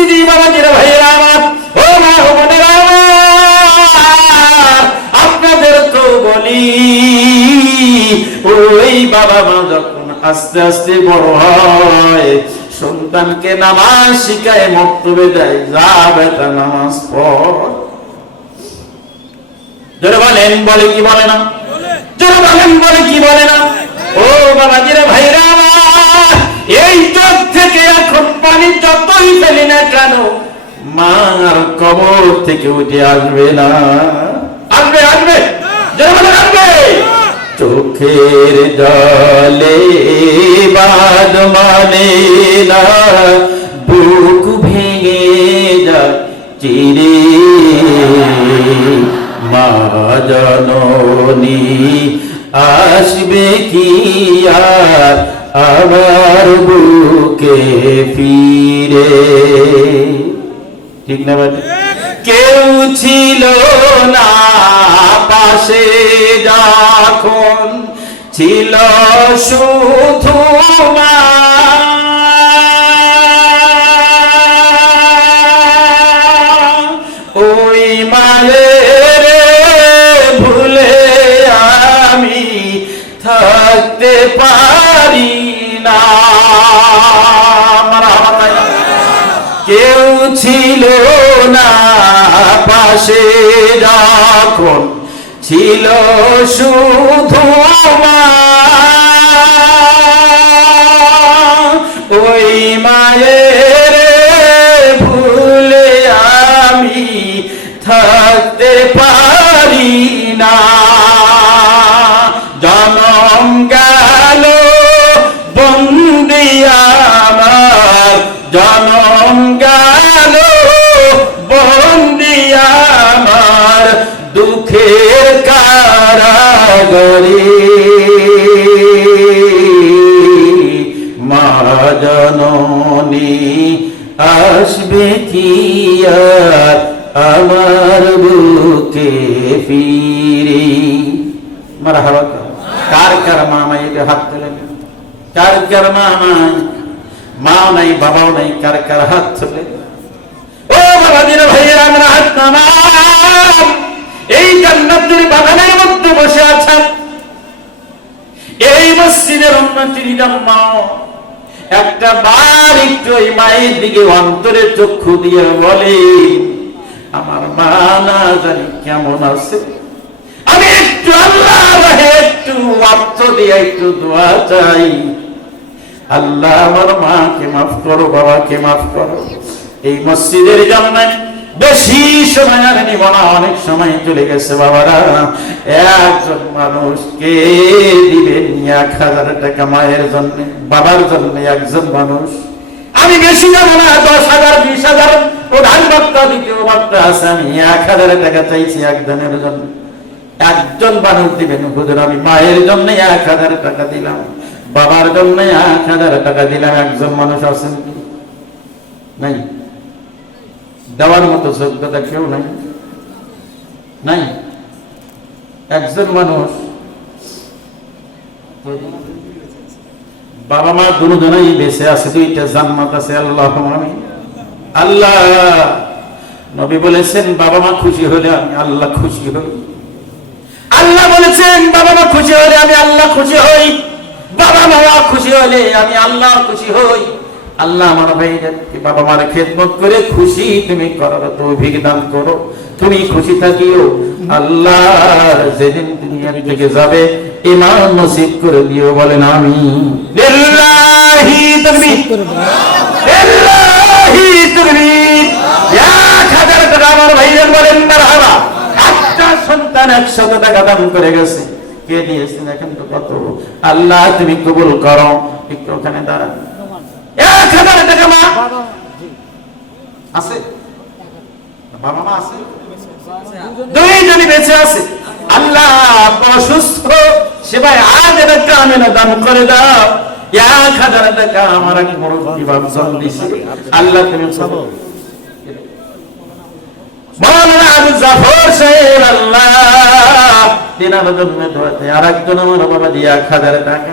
মসজিদি বাবাজিরা ভাইয়েরা আমার, ও মা ও বোনেরা আমার, আপনাদের তো বলি ওই বাবা মা যখন আস্তে আস্তে বড় হয় সন্তানকে নামাজ শিখায়, মক্তবে দেয়, যা বেটা নামাজ পড়। যারা বলেন বলে কি বলে না, যারা বলেন বলে কি বলে না। ও বাবাজিরা ভাইরা আমার, এই চোখ থেকে এখন পানি যতই ফেলি না কেন মার কবর থেকে উঠে আসবে না। আসবে আসবে, যারা বলেন আসবে। চোখের জলে বাদ মানে না, বুক ভেঙে যায় চিরে, মা জননী আসবে কি আর আমার বুকে ফিরে। ঠিক না বাবা? কেউ ছিল না পাশে যখন ছিল শুধু মা, ওই মায়ের ভুলে আমি থাকতে পারি না। কেউ ছিল না পাশে যখন ছিল শুধু মা, ওই মায়ের ভুলে আমি থাকতে পারি না। জনম গেল বন্দি আমার, জনম গেল বন্দি আমার দুঃখের কারাগারে, মা জননী আসবে কি আর আমার বুকে ফিরে। মারহাবা। কার কার মা নাই এটা হাত তুলেন, কার কার মা নাই, মাও নাই বাবাও নাই, কার কার হাত তুলে। ও বাবাজিরা ভাইয়েরা আমরা হাত নামান। এই জান্নাতের বাগানের মধ্যে বসে আছেন, এই মসজিদের উন্নতির জন্য একটা বার একটু এই মায়ের দিকে অন্তরে চক্ষু দিয়ে বলে, আমার মা না জানি কেমন আছে, আমি একটু আল্লাহ একটু অর্থ দিয়ে একটু দোয়া চাই, আল্লাহ আমার মাকে মাফ করো, বাবাকে মাফ করো। এই মসজিদের জন্য বেশি সময় আর নিব না, অনেক সময় চলে গেছে বাবারা। একজন মানুষকে দিবেন 1000 টাকা মায়ের জন্য, বাবার জন্য একজন মানুষ। আমি বেশি যাবো না, 10,000 20,000 প্রধান বক্তা দ্বিতীয় বক্তা আছে, আমি 1000 টাকা চাইছি একজনের জন্য। একজন মানুষ দিবেন, হুজুর আমি মায়ের জন্য 1000 টাকা দিলাম, বাবার জন্য 1000 টাকা দিলাম। একজন মানুষ আছেন কি? নাই। দেওয়ার মতো যোগ্যতা কেউ নাই, নাই। একজন মানুষ, বাবা মা দুজনেই বেঁচে আছে, 2টা জান্নাত আছে। আল্লাহ আমিন। আল্লাহ নবী বলেছেন বাবা মা খুশি হলে আমি আল্লাহ খুশি হই। আল্লাহ বলেছেন বাবা মা খুশি হলে আমি আল্লাহ খুশি হই, বাবা মা খুশি হলে আমি আল্লাহ খুশি হই। আল্লাহ আমার ভাইদেরকে বাবা মার খেদমত করে খুশি তুমি করার তৌফিক দান করো, তুমি খুশি থাকিও। আল্লাহ যেদিন দুনিয়া থেকে যাবে ঈমান নসিব করে দিও, বলেন আমিন। লিল্লাহি তাকবীর, লিল্লাহি তাকবীর। 1000 টাকা আমার ভাইদের বলেন মারহাবা। একটা সন্তান 100 টাকা দান করে গেছে, কে দিয়েছেন এখন তো কত। আল্লাহ তুমি কবুল করো। একটু ওখানে দাঁড়ান। 1000 টাকা মা আছে, বাবা মা আছে, দুইজনই বেঁচে আছে। আল্লাহ অসুস্থ সেবায় আজ একটা আমেনা দান করে দাও। 1000 টাকা আমার এক মুরব্বি বাপজন দিছে, আল্লাহ তুমি মাওলানা আবু জাফর সাহেব আল্লাহ তিনার জন্য দোয়া দেয়। আর একজন আমার বাবা দিয়ে 1000 টাকা।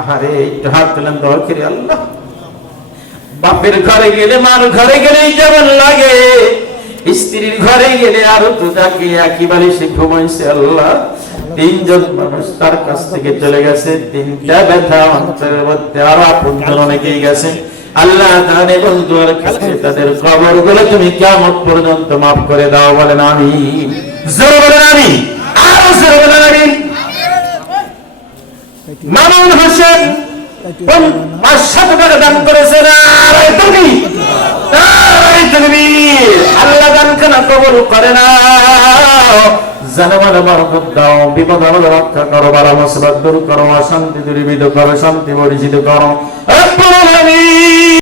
আহারে একটু হাত তুলেন দোয়া করি। আল্লাহ বাপের ঘরে গেলে, মার ঘরে গেলেই যেমন লাগে, স্ত্রীর ঘরে গেলে আরো তো তাকে একেবারে সে ঘুমাইছে। আল্লাহ, তিনজন মানুষ তার কাছ থেকে চলে গেছে, তিনটা ব্যথা অন্তরের মধ্যে, আরো আপনজন অনেকেই গেছে। আল্লাহ তাআলা বন্ধুর কাছে তাদের কবরগুলো তুমি কিয়ামত পর্যন্ত মাফ করে দাও, বলেন আমিন। জোরে বলেন আমিন, আরো জোরে বলেন আমিন। মামুন হোসেন 500 টাকা দান করেছে, নারায়ে তাকবীর, নারায়ে তাকবীর। আল্লাহ দানখানা কবুল করে না, জানামাল বরকত দাও, বিপদ আপদ রক্ষা করো, বালা মুসিবত দূর করো, অশান্তি দূরীভূত করো, শান্তি বর্ধিত করো। রব্বুল আলামিন।